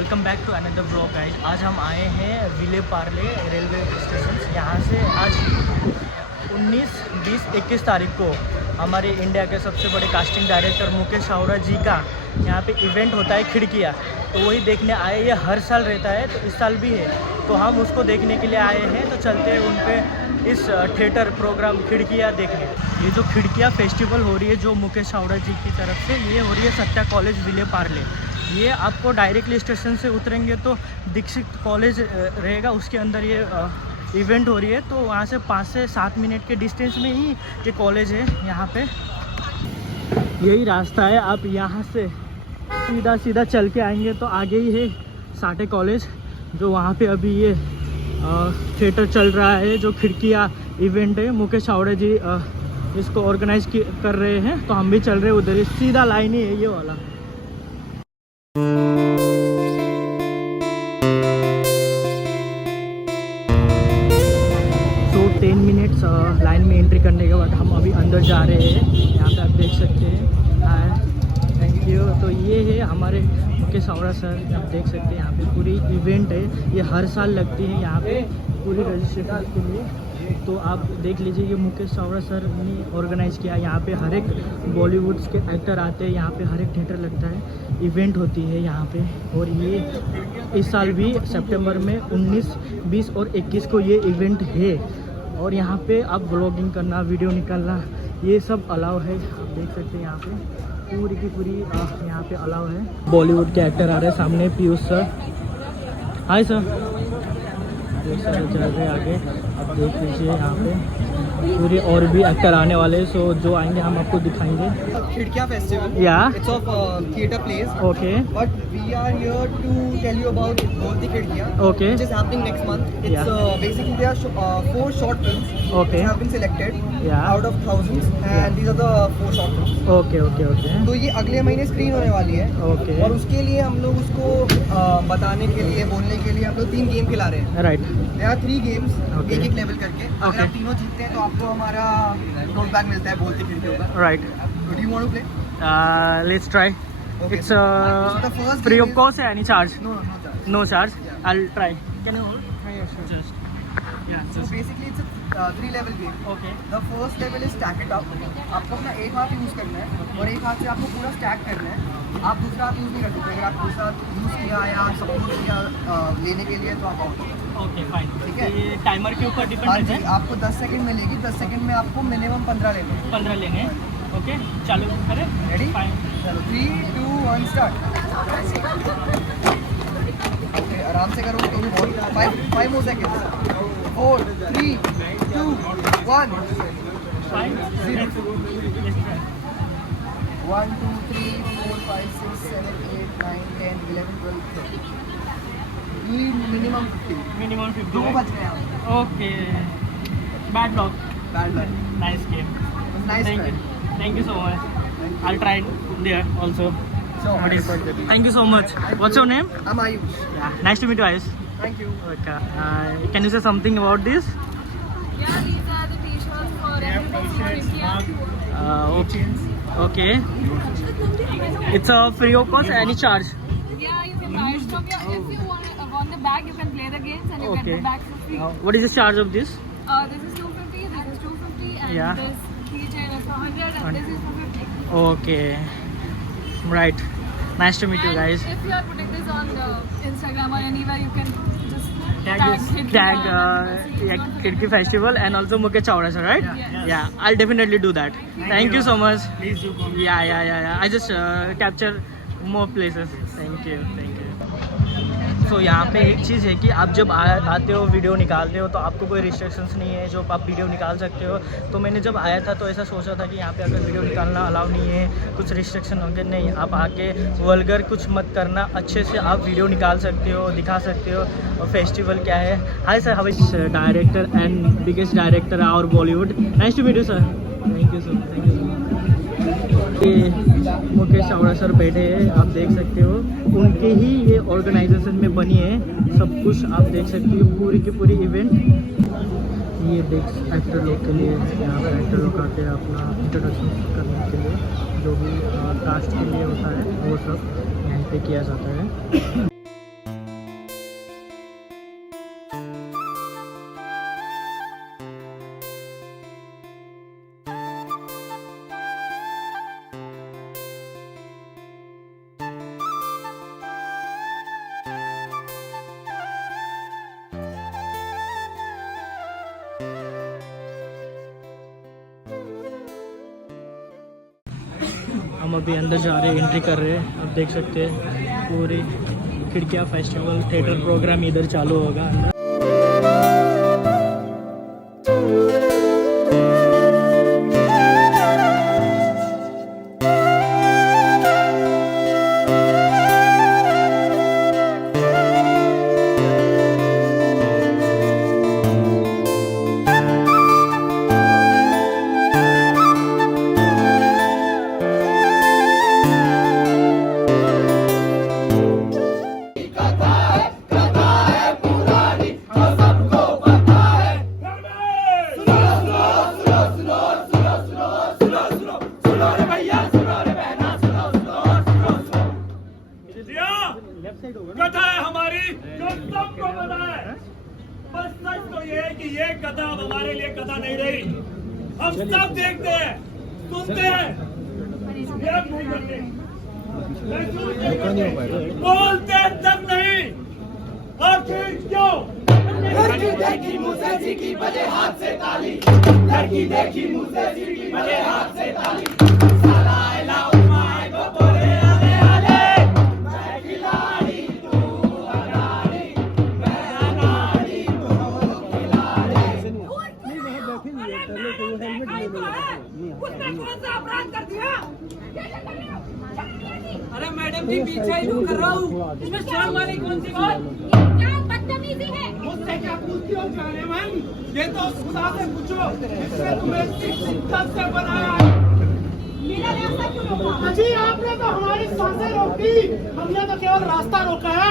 Welcome back to another blog guys. आज हम आए हैं विले पार्ले रेलवे स्टेशन। यहाँ से आज 19, 20, 21 तारीख को हमारे इंडिया के सबसे बड़े कास्टिंग डायरेक्टर मुकेश चावड़ा जी का यहाँ पे इवेंट होता है खिड़कियाँ। तो वही देखने आए। ये हर साल रहता है, तो इस साल भी है, तो हम उसको देखने के लिए आए हैं। तो चलते हैं उन पे इस थिएटर प्रोग्राम खिड़कियाँ देखने। ये जो खिड़कियाँ फेस्टिवल हो रही है जो मुकेश चावड़ा जी की तरफ से, ये हो रही है सत्या कॉलेज विले पार्ले। ये आपको डायरेक्टली स्टेशन से उतरेंगे तो दीक्षित कॉलेज रहेगा, उसके अंदर ये इवेंट हो रही है। तो वहाँ से 5 से 7 मिनट के डिस्टेंस में ही ये कॉलेज है। यहाँ पे यही रास्ता है, आप यहाँ से सीधा सीधा चल के आएंगे तो आगे ही है साठे कॉलेज, जो वहाँ पे अभी ये थिएटर चल रहा है, जो खिड़कियाँ इवेंट है। मुकेश चावड़ा जी इसको ऑर्गेनाइज कर रहे हैं, तो हम भी चल रहे हैं उधर ही। सीधा लाइन ही है ये वाला। तो 10 मिनट्स लाइन में एंट्री करने के बाद हम अभी अंदर जा रहे हैं। यहाँ पे आप देख सकते हैं। हाय, थैंक यू। तो ये है हमारे मुकेश चावड़ा सर, आप देख सकते हैं। यहाँ पे पूरी इवेंट है, ये हर साल लगती है यहाँ पे पूरी रजिस्ट्रेशन के लिए। तो आप देख लीजिए, ये मुकेश चावड़ा सर ने ऑर्गेनाइज़ किया। यहाँ पे हर एक बॉलीवुड्स के एक्टर आते हैं, यहाँ पे हर एक थिएटर लगता है, इवेंट होती है यहाँ पे। और ये इस साल भी सितंबर में 19, 20 और 21 को ये इवेंट है। और यहाँ पे आप ब्लॉगिंग करना, वीडियो निकालना, ये सब अलाउ है। आप देख सकते हैं यहाँ पे पूरी की पूरी यहाँ पे अलाउ है। बॉलीवुड के एक्टर आ रहे हैं सामने, Piyush sir. Hi sir. Sir चल रहे आगे, आप देख लीजिए यहाँ पे पूरे और भी एक्टर आने वाले हैं। सो जो आएंगे हम आपको दिखाएंगे। खिड़कियाँ festival, Yeah. It's of theatre plays. Okay But we are here to tell you about both the खिड़कियाँ, Okay. which is happening next month. It's Yeah. basically there are 4 short films Okay. which have been selected Yeah. out of thousands, and these are the 4 short films. Okay okay okay तो ये अगले महीने screen होने वाली है। Okay और उसके लिए हम लोग उसको बताने के लिए, बोलने के लिए हम लोग 3 गेम खिला रहे हैं। Right. There are 3 games, Okay. एक लेवल करके। अगर Okay. आप तीनों जीतते हैं तो आपको हमारा टोल बैग मिलता है बोलते खिड़कियों का। Right. So do you want to play? Let's try. Okay. It's So the first free game off is- cost, any charge? No, no charge. No charge. Yeah. I will try. Can you hold? Yeah, sure. Just So basically it's a 3 level game. Okay The first level is stack it up. आपको अपना एक हाथ use करना है और एक हाथ से आपको पूरा स्टैक करना है। आप दूसरा हाथ यूज़ नहीं कर सकते। अगर आप दूसरा हाथ यूज़ किया या सपोर्ट किया लेने के लिए, तो आप आउट हो। Okay fine. ठीक है। ये टाइमर के ऊपर डिपेंड हाँ करता जी, है। आपको 10 सेकंड मिलेगी। 10 सेकंड में आपको मिनिमम 15 लेने हैं। 15 लेने हैं। ओके चालू करें। Ready? फाइन। चलो 3, 2, 1 स्टार्ट। आराम से करोगे तो भी बहुत। 5 more seconds. 4, 3, 2, 1. Fine. 0. 1, 2, 3, 4, 5, 6, 7, 8, 9, 10, 11, 12, 13. Minimum 50. Minimum 2 50। बच गए हैं। Okay bad lock. Bad luck. Nice game. Nice Thank try. you. Thank you so much. I'll try there also. So, Thank you so much. What's your name? I'm Ayush. Yeah. Nice to meet you, Ayush. Thank you. Okay. Can you say something about this? Yeah, these are the t-shirts for everybody. Okay. It's a free of cost, any charge? Yeah, you can buy it from your. If you want the bag, you can play the games and you Okay. get the bag for free. What is the charge of this? This is 250. This is 250, and Yeah. this keychain is for 100, and this is for 50. Okay. Right. Nice to meet you And guys. if you are putting this on the Instagram or anywhere, you can just Tag Khidki Festival and also Mukesh Chaura sir, right? Yeah. Yeah, I'll definitely do that. Thank you so much. Please do come. Yeah. I just capture more places. Thank you. तो यहाँ पे एक चीज़ है कि आप जब आते हो, वीडियो निकालते हो, तो आपको कोई रिस्ट्रिक्शंस नहीं है, जो आप वीडियो निकाल सकते हो। तो मैंने जब आया था तो ऐसा सोचा था कि यहाँ पे अगर वीडियो निकालना अलाउ नहीं है, कुछ रिस्ट्रिक्शन होंगे, नहीं, आप आके वल्गर कुछ मत करना, अच्छे से आप वीडियो निकाल सकते हो, दिखा सकते हो और फेस्टिवल क्या है। Hi sir, how is director and biggest director our Bollywood. Nice to meet you sir. Thank you so much. ये मुकेश चावड़ा सर बैठे हैं, आप देख सकते हो, उनके ही ये ऑर्गेनाइजेशन में बनी है सब कुछ। आप देख सकते हो पूरी की पूरी इवेंट। ये देख एक्टर लोग के लिए, यहाँ पर एक्टर लोग आते हैं अपना इंट्रोडक्शन करने के लिए, जो भी कास्ट के लिए होता है वो सब यहाँ पे किया जाता है। हम अभी अंदर जा रहे हैं, एंट्री कर रहे हैं। आप देख सकते हैं पूरी खिड़कियाँ, फेस्टिवल थिएटर प्रोग्राम इधर चालू होगा अंदर। कथा है हमारी जो सबको पता है। बस सच तो ये है कि ये कथा अब हमारे लिए कथा नहीं रही। हम सब देखते हैं, सुनते हैं, रिएक्ट नहीं करते, महसूस नहीं करते, बोलते तक नहीं। आखिर क्यों? लड़की देखी मूसे जी की बजे हाथ से ताली, लड़की देखी मूसे जी की बजे हाथ से ताली। साला आला उमाए को बोले आले आले, मैं खिलाड़ी तू अनाड़ी, मैं अनाड़ी तू खिलाड़ी। उसने कौन सा अपराध कर दिया? अरे मैडम जी पीछे ही कर रहा हूँ, इसमें शर्म वाली कौन सी बात? क्या बदतमीजी है? मुझसे क्या पूछती हो जाने मन? ये तो खुदा से पूछो, इसने तुम्हें किस शिद्दत से बनाया है? मेरा रास्ता क्यों रोका? जी आपने तो हमारी सांसें रोकी, हमने तो केवल रास्ता रोका है।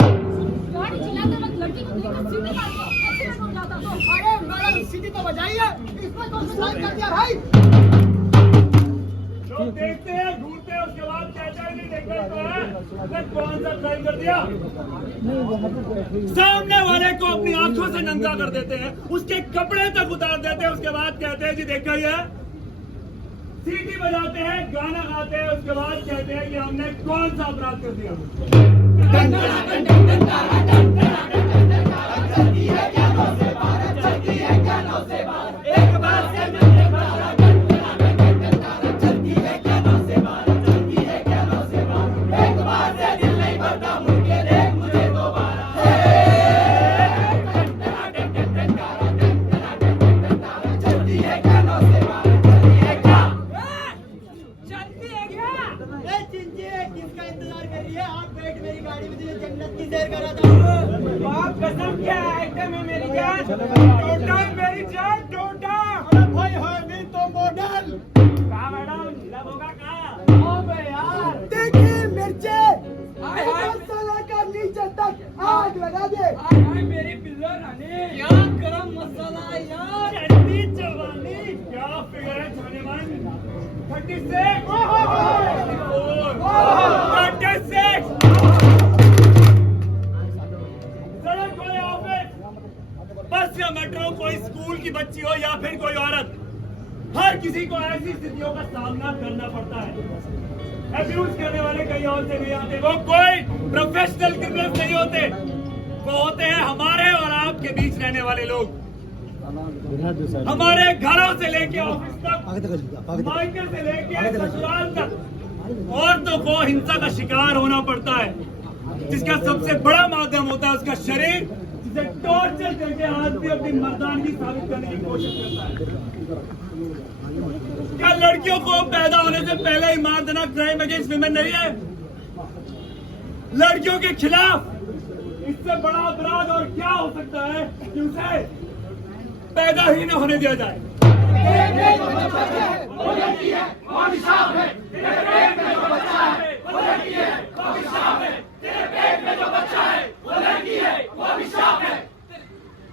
गाड़ी चलाते वक्त लड़की को देखकर सीधे मार दो, एक्सीडेंट हो जाता तो। अरे मैडम सीधी तो बजाइए, इसमें तो सुसाइड कर दिया भाई। लोग देखते हैं, घूरते हैं, उसके बाद कहते हैं नहीं देखा तो है, उसने कौन सा क्राइम कर दिया? सामने वाले को अपनी आंखों से नंगा कर देते हैं, उसके कपड़े तक उतार देते हैं, उसके बाद कहते हैं जी देखा ही है। सीटी बजाते हैं, गाना गाते हैं, उसके बाद कहते हैं कि हमने कौन सा अपराध कर दिया। किसका इंतजार कर रही है? आप बैठ मेरी गाड़ी में, तुझे जन्नत की सैर कराता हूँ। बाप कसम क्या आइटम है मेरी जान? टोटा मेरी जान, टोटा। अरे भाई है भी तो मॉडल। कहाँ मैडम लब होगा कहाँ? अबे यार देखिए मिर्चे, मसाला का नीचे तक आग लगा दे। मेरी पिल्लो रानी, क्या गरम मसाला है यार। ऐसी जवानी क्या फिगर है छाने मन 36 सड़क हो या ऑफिस, बस या मेट्रो, कोई स्कूल की बच्ची हो या फिर कोई औरत, हर किसी को ऐसी स्थितियों का सामना करना पड़ता है। अब्यूज करने वाले कहीं और से नहीं आते, वो कोई प्रोफेशनल क्रिमिनल नहीं होते, वो होते हैं हमारे और आपके बीच रहने वाले लोग। हमारे घरों से लेके ऑफिस तक, मायके से लेके ससुराल तक, औरतों को हिंसा का शिकार होना पड़ता है, जिसका सबसे बड़ा माध्यम होता है उसका शरीर, जिसे टॉर्चर करके आदमी अपनी मर्दानगी साबित करने की कोशिश करता है। क्या लड़कियों को पैदा होने से पहले ही मार देना क्राइम अगेंस्ट विमेन नहीं है? लड़कियों के खिलाफ इससे बड़ा अपराध और क्या हो सकता है कि उसे पैदा ही न होने दिया जाए।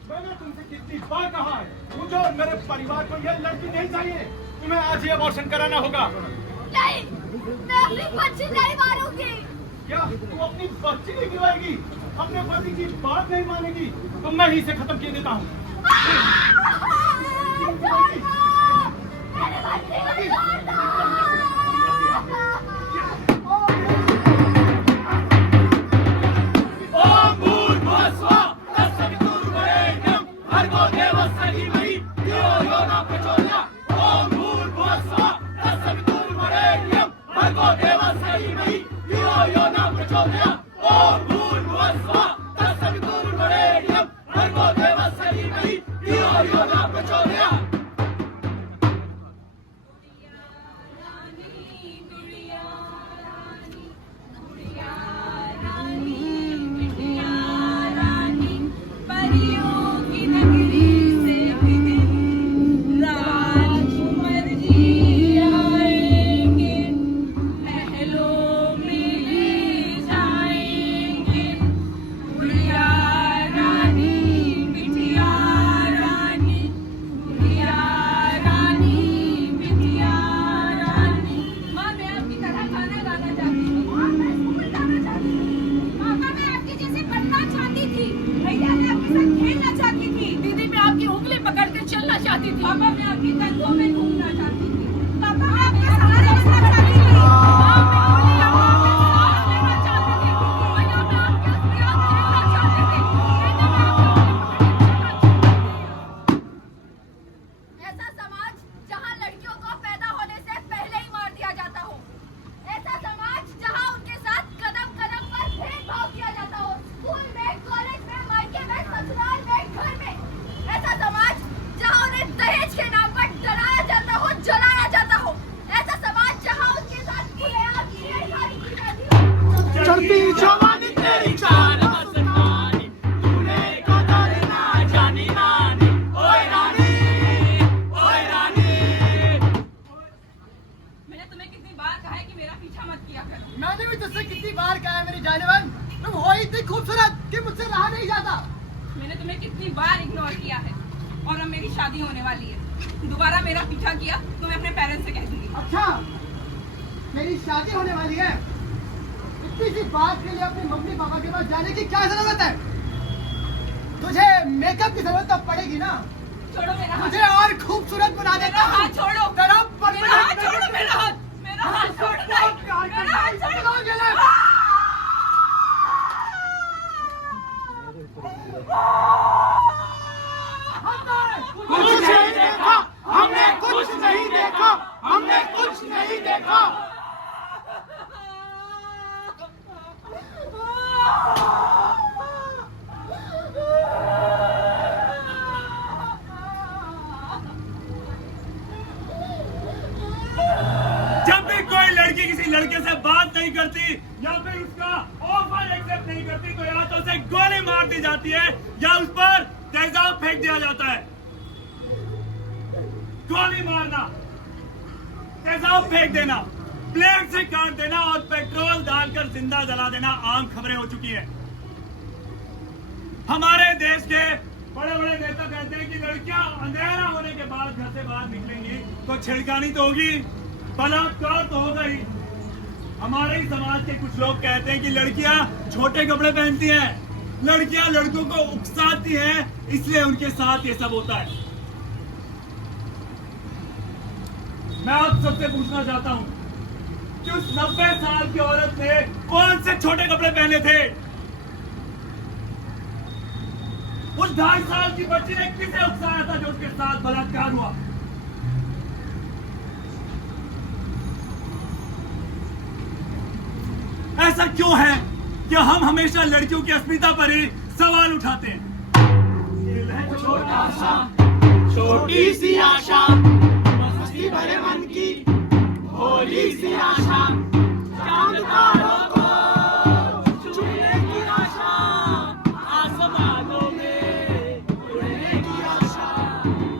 मैंने तुमसे कितनी बार कहा है, मुझे और मेरे परिवार को यह लड़की नहीं चाहिए। तुम्हें आज ही अबॉर्शन कराना होगा। नहीं, मैं अपनी बच्ची नहीं मारूंगी। क्या तू अपनी बच्ची नहीं गिरवाएगी? अपने पति की बात नहीं मानेगी? तो मैं ही इसे खत्म किए देता हूँ। Go, चाहती थी, पापा मैं आपकी कंधों में घूमना चाहती थी, पापा मैं आपके हाँ। साथ रहना चाहती थी, पापा मैं आपके साथ रहना चाहती थी, पापा मैं आपके साथ रहना चाहती थी, ऐसा समाज जहां लड़कियों को पैदा होने से पहले ही मार दिया जाता हो, ऐसा समाज जहां उनके साथ कदम कदम पर भेदभाव किया जाता हो, स्कूल में, कॉलेज में, मायके में, ससुराल में, घर में, ऐसा समाज जहां उन्हें दहेज के नाम पर डराया जाता हो, जलाया जाता हो, ऐसा समाज जहां उनके साथ खुलेआम छेड़खानी की जाती हो। चढ़ती जवानी तेरी चाल मस्तानी, तूने कदर ना जानी रानी, ओए रानी, ओए रानी। मैंने तुम्हें कितनी बार कहा है कि मेरा पीछा मत किया करो। मैंने भी तुझसे कितनी बार कहा है मेरी जानेमन, तुम हो इतनी खूबसूरत कि मुझसे रहा नहीं जाता। मैंने तुम्हें कितनी बार इग्नोर किया है, और अब मेरी शादी होने वाली है, दोबारा मेरा पीछा किया तो मैं अपने पेरेंट्स से कह दूंगी। अच्छा, मेरी शादी होने वाली है, इतनी सी बात के लिए अपने मम्मी पापा के पास जाने की क्या जरूरत है? तुझे मेकअप की जरूरत तो पड़ेगी ना। छोड़ो मेरा हाथ, तुझे और खूबसूरत बना देता मेरा हाथ छोड़ो, तेरा मेरा हाथ छोड़ो, मेरा हाथ छोड़ो, मेरा हाथ छोड़ो। कुछ नहीं देखा हमने, कुछ नहीं देखा हमने, कुछ नहीं देखा। जब भी कोई लड़की किसी लड़के से बात नहीं करती या फिर उसका ऑफर एक्सेप्ट नहीं करती तो या तो उसे गोली मार दी जाती है या उस पर तेजाब फेंक दिया जाता है। गोली मारना, तेजाब फेंक देना, प्लेट से काट देना और पेट्रोल डालकर जिंदा जला देना आम खबरें हो चुकी हैं। हमारे देश के बड़े बड़े नेता कहते हैं कि लड़कियां अंधेरा होने के बाद घर से बाहर निकलेंगी तो छेड़खानी तो होगी, बलात्कार तो होगा ही। हमारे ही समाज के कुछ लोग कहते हैं कि लड़कियां छोटे कपड़े पहनती हैं, लड़कियां लड़कों को उकसाती हैं, इसलिए उनके साथ ये सब होता है। मैं आप सबसे पूछना चाहता हूं कि उस 90 साल की औरत ने कौन से छोटे कपड़े पहने थे? उस 2.5 साल की बच्ची ने किसे उकसाया था जो उसके साथ बलात्कार हुआ? ऐसा क्यों है कि हम हमेशा लड़कियों की अस्मिता पर ही सवाल उठाते हैं? छोटा सा, छोटी सी आशा, मस्ती भरे मन की भोली सी आशा, चांद तारों को छूने की आशा, आसमानों में उड़ने की आशा,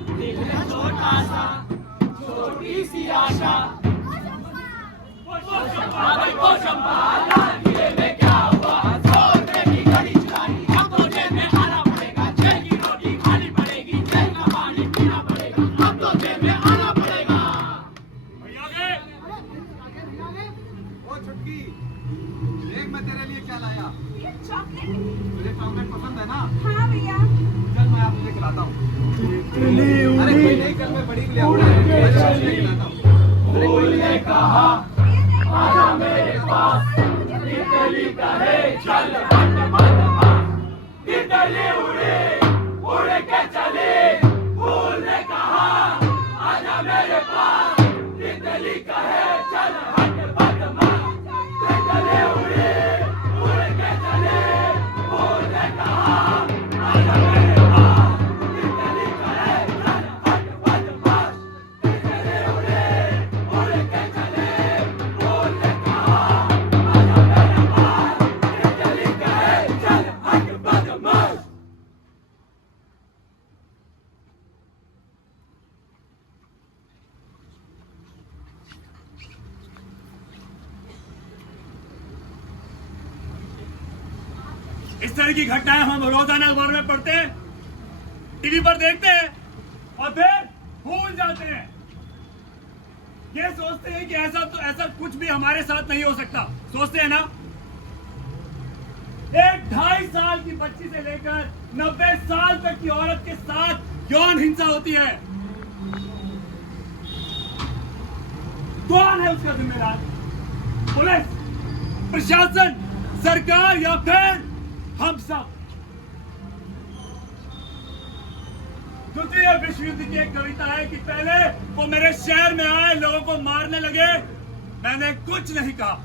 दिल है छोटा सा, छोटी सी आशा। वो चंपा लाल किले में क्या हुआ? 100 रुपए की घड़ी चुराई, अब तो जेब में आना पड़ेगा, जेल की रोटी खानी पड़ेगी, जेल का पानी पीना पड़ेगा, अब तो जेब में आना पड़ेगा। ओ छुटकी, देख मैं तेरे लिए क्या लाया। ये चॉकलेट। तुझे चॉकलेट पसंद है ना? हाँ भैया। चल मैं आपको खिलाता हूँ। अरे कोई नहीं, कल मैं बड़ी के लिए आऊंगा, खिलाता हूँ। फूल ने कहा आजा मेरे पास, तितली कहे चल बंद बंद बंद, तितली उड़े उड़ के चले, फूल ने कहा आजा मेरे पास, तितली कहे चल बंद बंद बंद, तितली उड़े उड़ के चले, फूल ने कहा आजा मेरे पास, तितली कहे चल बंद बंद बंद, तितली उड़े उड़ के चले, फूल ने कहा आजा मेरे पास, तितली कहे चल बंद बंद बंद। इस तरह की घटनाएं हम रोजाना अखबार में पढ़ते हैं, टीवी पर देखते हैं और फिर भूल जाते हैं। ये सोचते हैं कि ऐसा कुछ भी हमारे साथ नहीं हो सकता। सोचते हैं ना? एक 2.5 साल की बच्ची से लेकर 90 साल तक की औरत के साथ यौन हिंसा होती है। कौन है उसका जिम्मेदार? पुलिस, प्रशासन, सरकार या फिर हम सब? द्वितीय विश्व युद्ध की एक कविता है कि पहले वो मेरे शहर में आए, लोगों को मारने लगे, मैंने कुछ नहीं कहा।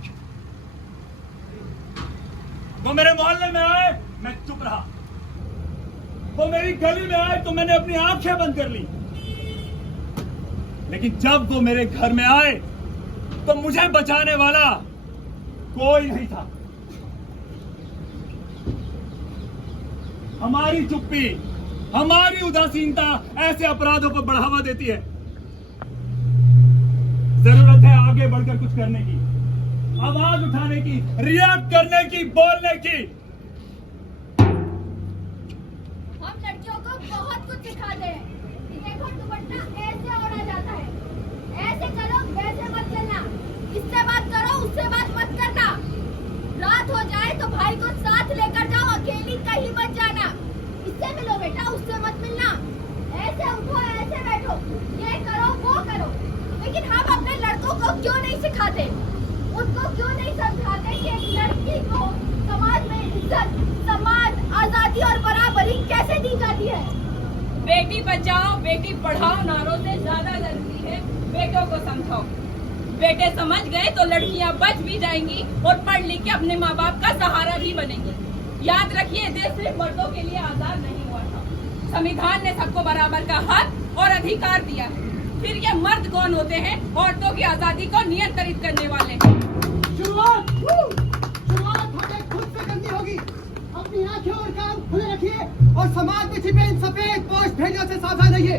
वो मेरे मोहल्ले में आए, मैं चुप रहा। वो मेरी गली में आए तो मैंने अपनी आंखें बंद कर ली। लेकिन जब वो मेरे घर में आए तो मुझे बचाने वाला कोई नहीं था। हमारी चुप्पी, हमारी उदासीनता ऐसे अपराधों को बढ़ावा देती है। जरूरत है आगे बढ़कर कुछ करने की, आवाज उठाने की, रिएक्ट करने की, बोलने की। हम लड़कियों को बहुत कुछ सिखाते हैं कि देखो दुपट्टा ऐसे ओढ़ा जाता है, ऐसे करो वैसे मत चलना, इससे बात करो उससे बात मत करना, रात हो जाए तो भाई को साथ लेकर जाओ, अकेली कहीं मत जाना, इससे मिलो बेटा उससे मत मिलना, ऐसे उठो ऐसे बैठो, ये करो वो करो। लेकिन हम अपने लड़कों को क्यों नहीं सिखाते, उनको क्यों नहीं समझाते कि एक लड़की को समाज में इज्जत, सम्मान, आजादी और बराबरी कैसे दी जाती है। बेटी बचाओ बेटी पढ़ाओ नारों से ज्यादा जरूरी है बेटों को समझाओ। बेटे समझ गए तो लड़कियां बच भी जाएंगी और पढ़ लिख के अपने माँ बाप का सहारा भी बनेंगी। याद रखिए, देश सिर्फ मर्दों के लिए आजाद नहीं हुआ था, संविधान ने सबको बराबर का हक और अधिकार दिया है। फिर ये मर्द कौन होते हैं औरतों की आजादी को नियंत्रित करने वाले? शुरुआत हमें खुद से करनी होगी। अपनी आंखें और कान खुले रखिए और समाज में छिपे इन सफेद पोस्ट भेजों से सावधान रहिए।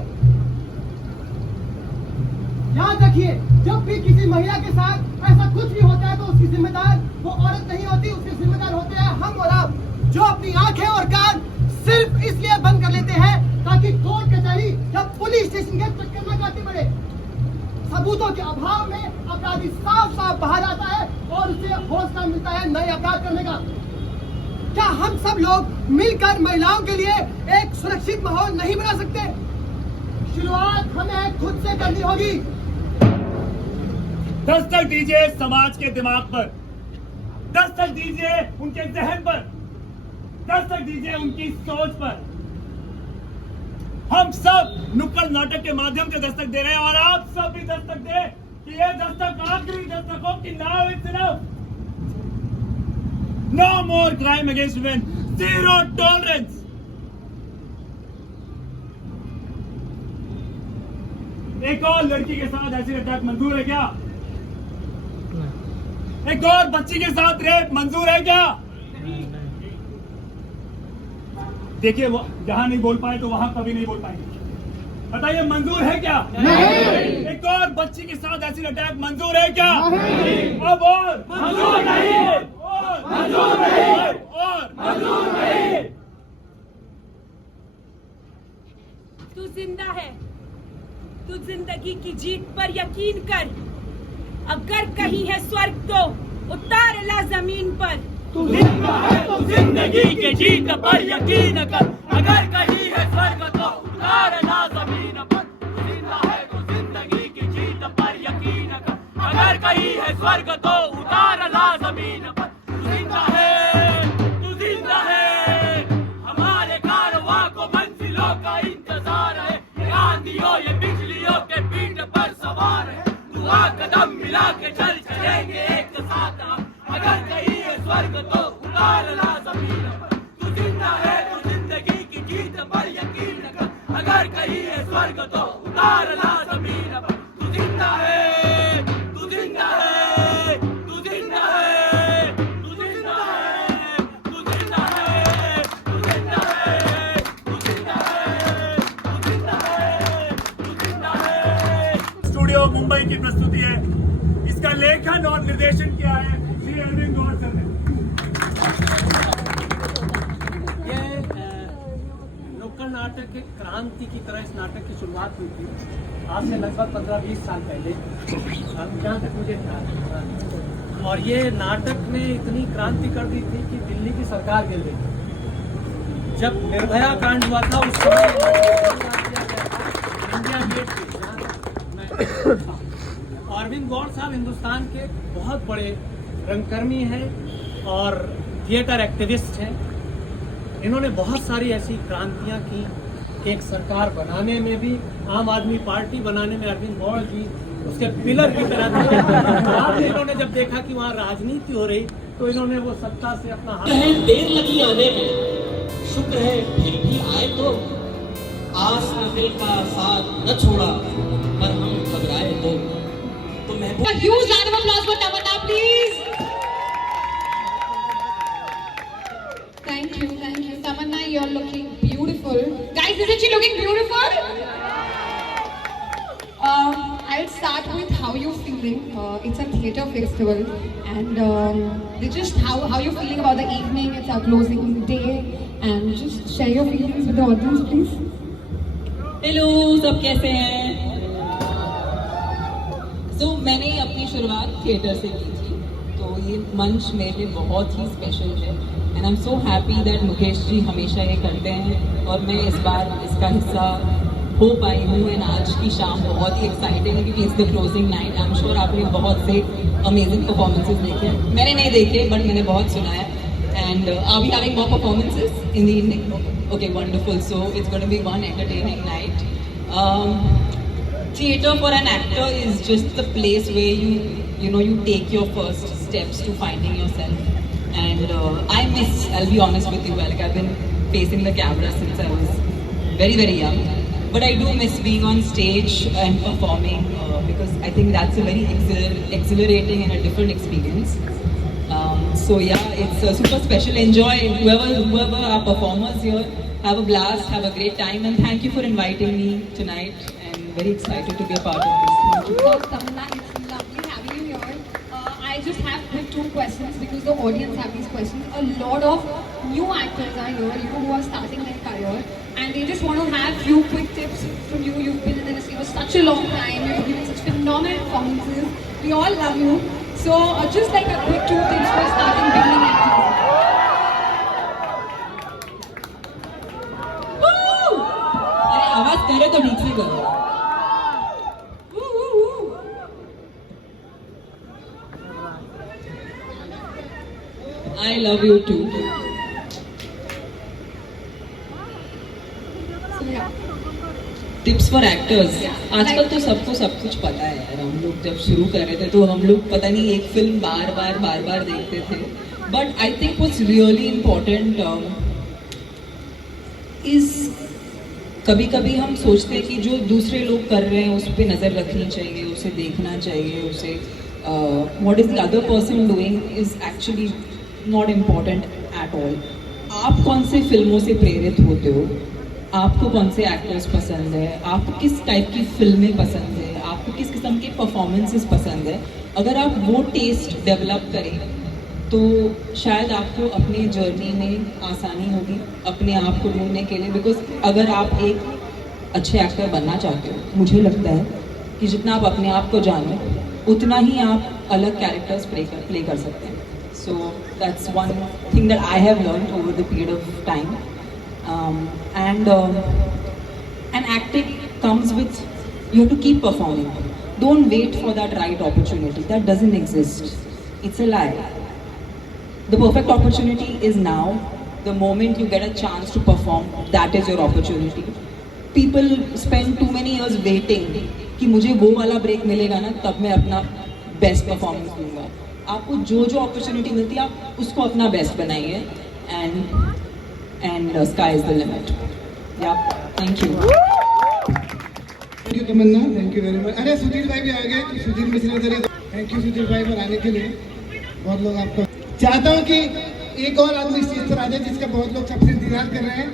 याद रखिए, जब भी किसी महिला के साथ ऐसा कुछ भी होता है तो उसकी जिम्मेदार वो औरत नहीं होती, उसके जिम्मेदार होते हैं हम और आप, जो अपनी आंखें और कान सिर्फ इसलिए बंद कर लेते हैं ताकि कोर्ट कचहरी या पुलिस स्टेशन के चक्कर में काटने पड़े। सबूतों के अभाव में अपराधी साफ साफ बाहर आता है और उसे हौसला मिलता है नए अपराध करने का। क्या हम सब लोग मिलकर महिलाओं के लिए एक सुरक्षित माहौल नहीं बना सकते? शुरुआत हमें खुद से करनी होगी। दस्तक दीजिए समाज के दिमाग पर, दस्तक दीजिए उनके जहन पर, दस्तक दीजिए उनकी सोच पर। हम सब नुक्कड़ नाटक के माध्यम से दस्तक दे रहे हैं और आप सब भी दस्तक दें कि ये दस्तक आखिरी दस्तक हो कि now it's enough. No more crime against women, zero tolerance. एक और लड़की के साथ ऐसी अटैक मंजूर है क्या? एक और बच्ची के साथ रेप मंजूर है क्या? देखिए, वो जहां नहीं बोल पाए तो वहां कभी नहीं बोल पाएंगे। बताइए, मंजूर है क्या? नहीं। एक और बच्ची के साथ ऐसी अटैक मंजूर है क्या? नहीं। अब और मंजूर नहीं, और मंजूर नहीं, और मंजूर नहीं। तू जिंदा है, तू जिंदगी की जीत पर यकीन कर। अगर कहीं है स्वर्ग तो उतार ला जमीन पर। तू जिंदा है तो जिंदगी की जीत पर यकीन कर। अगर कहीं है स्वर्ग तो उतार ला जमीन पर। तू जिंदा है तो जिंदगी की जीत पर यकीन कर। अगर कहीं है स्वर्ग तो उतार ला जमीन पर। तू जिंदा है, तू जिंदा है। हमारे कारवां को मंजिलों का इंतजार है। ये आंधियों ये बिजलियों के पीठ पर सवार है। तू आ कदम मिला के चल चलेंगे एक साथ हम। अगर कहीं है स्वर्ग तो उतार ला जमीन पर। तू जिंदा है तो जिंदगी की जीत पर यकीन कर। अगर कहीं है स्वर्ग तो उतार ला जमीन पर। तू जिंदा है, तू जिंदा है, तू जिंदा है, तू जिंदा है, तू जिंदा है, तू जिंदा है, तू जिंदा है, तू जिंदा है, तू जिंदा है। स्टूडियो मुंबई की प्रस्तुति है। इसका लेखन और निर्देशन किया है श्री अरविंद गौर सर ने। ये नुक्कड़ नाटक एक क्रांति की तरह इस नाटक की शुरुआत हुई थी आज से लगभग 15-20 साल पहले, जहाँ तक मुझे ख्याल है। और ये नाटक ने इतनी क्रांति कर दी थी कि दिल्ली की सरकार गिर गई थी। जब निर्भया कांड हुआ था उस समय इंडिया गेट पे अरविंद गौड़ साहब हिंदुस्तान के बहुत बड़े रंगकर्मी हैं और थिएटर एक्टिविस्ट हैं। इन्होंने बहुत सारी ऐसी क्रांतियां की कि एक सरकार बनाने में भी, आम आदमी पार्टी बनाने में अरविंद गौड़ जी उसके पिलर की तरह थे। बाद में इन्होंने जब देखा कि वहाँ राजनीति हो रही तो इन्होंने वो सत्ता से अपना हाथ देर लगी आने में, शुक्र है फिर भी आए तो। आस ने दिल का साथ न छोड़ा पर हम घबराए तो महबूब। A huge round of applause for Tamanna, please. Thank you. Tamanna, you're looking beautiful. Guys, isn't she looking beautiful? I'll start with how you're feeling. It's a theatre festival, and just how you're feeling about the evening. It's our closing day, and just share your feelings with the audience, please. Hello, सब कैसे हैं? मैंने अपनी शुरुआत theatre से की थी, तो ये मंच मेरे लिए बहुत ही स्पेशल है and I am so happy that Mukesh ji हमेशा ये करते हैं और मैं इस बार इसका हिस्सा हो पाई हूँ। एंड आज की शाम बहुत ही एक्साइटिंग है क्योंकि it's the closing night. I am sure आपने बहुत से अमेजिंग परफॉर्मेंसेस देखे हैं, मैंने नहीं देखे बट मैंने बहुत सुना है। And are we having more performances in the evening? Okay, wonderful. So it's going to be one entertaining night. Theatre for an actor is just the place where you take your first steps to finding yourself. And I miss, I'll be honest with you, like I've been facing the camera since I was very, very young. But I do miss being on stage and performing because I think that's a very exhilarating and a different experience. So yeah, it's super special. Enjoy. Whoever are performers here, have a blast, have a great time, and thank you for inviting me tonight. Very excited to be a part of this. Tamanna, it's lovely having you here. I just have quick 2 questions because the audience have these questions. A lot of new actors are here, who are starting their career, and they just want to have few quick tips from you. You've been in the industry for such a long time. You've given such phenomenal performances. We all love you. So just like a quick 2 tips for starting beginning actors. अरे आवाज करे तो ठीक से करो। I love you too. Tips for actors. आजकल तो सबको सब कुछ पता है यार। हम लोग जब शुरू कर रहे थे तो हम लोग पता नहीं एक फिल्म बार बार देखते थे। But I think what's really important is कभी कभी हम सोचते हैं कि जो दूसरे लोग कर रहे हैं उस पर नज़र रखनी चाहिए, उसे देखना चाहिए, उसे what is the other person doing is actually not important at all. आप कौन से फिल्मों से प्रेरित होते हो, आपको कौन से एक्टर्स पसंद है, आपको किस टाइप की फिल्में पसंद है, आपको किस किस्म के परफॉर्मेंसेस पसंद है, अगर आप वो टेस्ट डेवलप करें तो शायद आपको अपने जर्नी में आसानी होगी अपने आप को ढूंढने के लिए। बिकॉज अगर आप एक अच्छे एक्टर बनना चाहते हो, मुझे लगता है कि जितना आप अपने आप को जानो उतना ही आप अलग कैरेक्टर्स प्ले कर सकते हैं। So that's one thing that I have learned over the period of time. And acting comes with, you have to keep performing. Don't wait for that right opportunity. That doesn't exist. It's a lie. The perfect opportunity is now. The moment you get a chance to perform, that is your opportunity. People spend too many years waiting कि मुझे वो वाला break मिलेगा ना तब मैं अपना best performance दूंगा। आपको जो अपॉर्चुनिटी मिलती है आप उसको अपना बेस्ट बनाइए and sky is the limit. या thank you. Thank you Tamanna, thank you very much. अरे सुधीर भाई भी आ गए, सुधीर मिश्रा इधर। थैंक यू सुधीर भाई पर आने के लिए। बहुत लोग आपको चाहता हूँ कि एक और आदमी स्टेज पर आ जाए जिसका बहुत लोग सबसे इंतजार कर रहे हैं,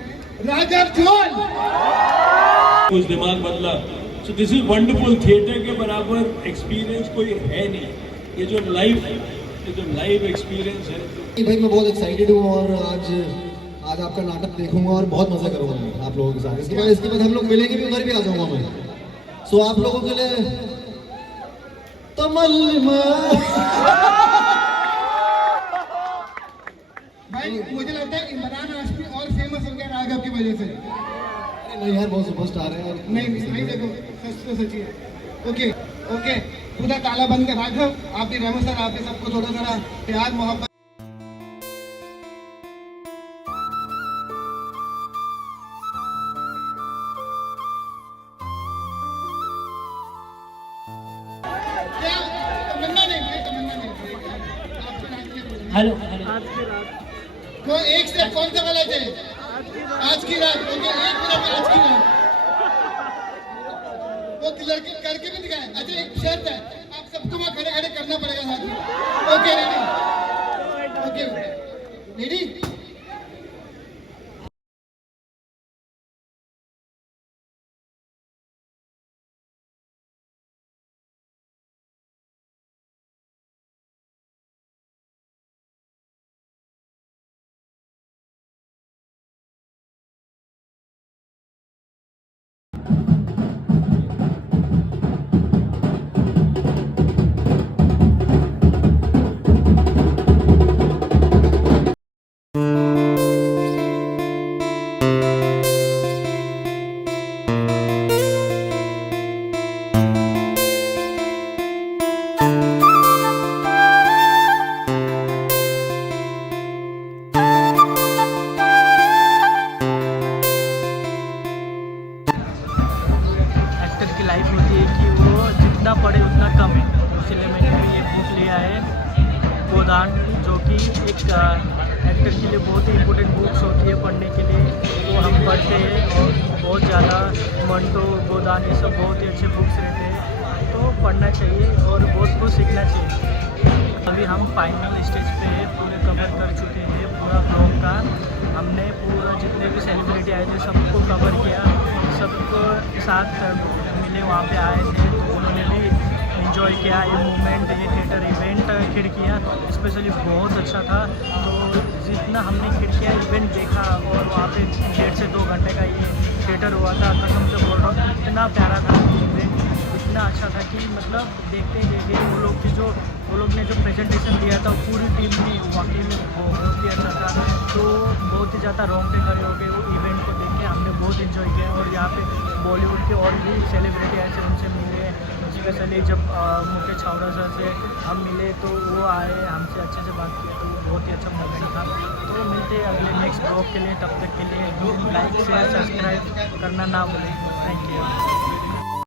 राघव जुएल। कुछ दिमाग बदला। So this is wonderful. Theatre के बराबर एक्सपीरियंस कोई है नहीं। ये जो लाइव एक्सपीरियंस है। भाई मैं बहुत एक्साइटेड हूँ और आज आपका नाटक देखूंगा और बहुत मजा करूंगा मैं आप लोगों के साथ। इसके बाद हम लोग मिलेंगे भी, उधर भी आ जाऊंगा मैं। सो आप लोगों के लिए तमन्ना। भाई मुझे लगता है इमरान हाशमी और फेमस हो गया राघव की वजह से। नहीं यार बहुत सुपरस्टार है। नहीं नहीं देखो सच तो सच्ची है। ओके ओके पूरा ताला बंद कर राघव, आप भी रहमत सर, आप भी सबको थोड़ा थोड़ा प्यार मोहब्बत। हेलो तो एक स्टेप कौन सा वाला है? आज की रात। ओके एक मिनट आज की रात वो लड़के करके भी दिखाए। अच्छा एक शर्त है, आप सबको वहाँ खड़े खड़े करना पड़ेगा साथ में। Okay ready? Okay ready? Life होती है कि वो जितना पढ़े उतना कम है, इसलिए मैंने भी ये बुक लिया है गोदान, जो कि एक एक्टर के लिए बहुत ही इम्पोर्टेंट बुक्स होती है पढ़ने के लिए। वो हम पढ़ते हैं और बहुत ज़्यादा मंटो गोदान ये सब बहुत ही अच्छे बुक्स रहते हैं, तो पढ़ना चाहिए और बहुत कुछ सीखना चाहिए। अभी हम फाइनल स्टेज पे पूरे कवर कर चुके हैं पूरा ब्लॉग का। हमने पूरा जितने भी सेलिब्रिटी आए थे सबको कवर किया, सबको साथ मिले वहाँ पे आए थे, तो उन्होंने भी एंजॉय किया ये मोमेंट। ये थिएटर इवेंट खिड़कियाँ स्पेशली बहुत अच्छा था। तो जितना हमने खिड़कियाँ इवेंट देखा और वहाँ पे 1.5 से 2 घंटे का ये थिएटर हुआ था, कसम से बोल रहा हूँ इतना प्यारा था इवेंट, इतना अच्छा था कि मतलब देखते देखते वो लोग ने जो प्रेजेंटेशन दिया था पूरी टीम ने वाकई में बहुत ही अच्छा था। तो बहुत ही ज़्यादा रोंगटे खड़े हो गए वो इवेंट को देख के, हमने बहुत इन्जॉय किया। और यहाँ पे बॉलीवुड के और भी सेलिब्रिटी ऐसे उनसे मिले, स्पेशली जब मुकेश छावड़ा सर से हम मिले तो वो आए हमसे अच्छे से बात किया, तो बहुत ही अच्छा मोमेंट था। तो मिलते हैं अगले नेक्स्ट ब्लॉग के लिए, तब तक के लिए लाइक शेयर सब्सक्राइब करना ना भूलें। Thank you.